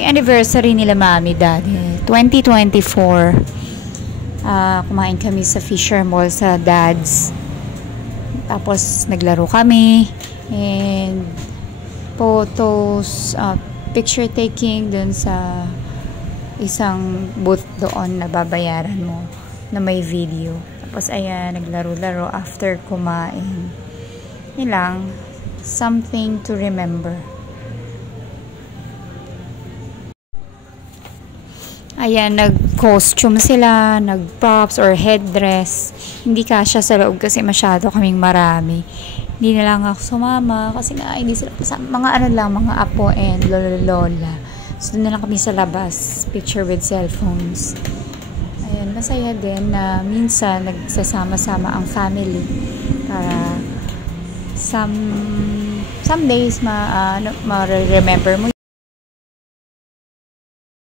Ito yung anniversary nila Mami Daddy. 2024. Kumain kami sa Fisher Mall sa Dad's. Tapos naglaro kami. And photos, picture taking dun sa isang booth doon na babayaran mo na may video. Tapos ayan, naglaro-laro after kumain. Yun lang, something to remember. Ayan, nag-costume sila, nag-props or headdress. Hindi kasya sa loob kasi masyado kaming marami. Hindi na lang ako sumama kasi nga hindi sila mga ano lang, mga apo and lola. So doon na lang kami sa labas, picture with cellphones. Ayan, masaya din na minsan nagsasama-sama ang family para some days ma-remember mo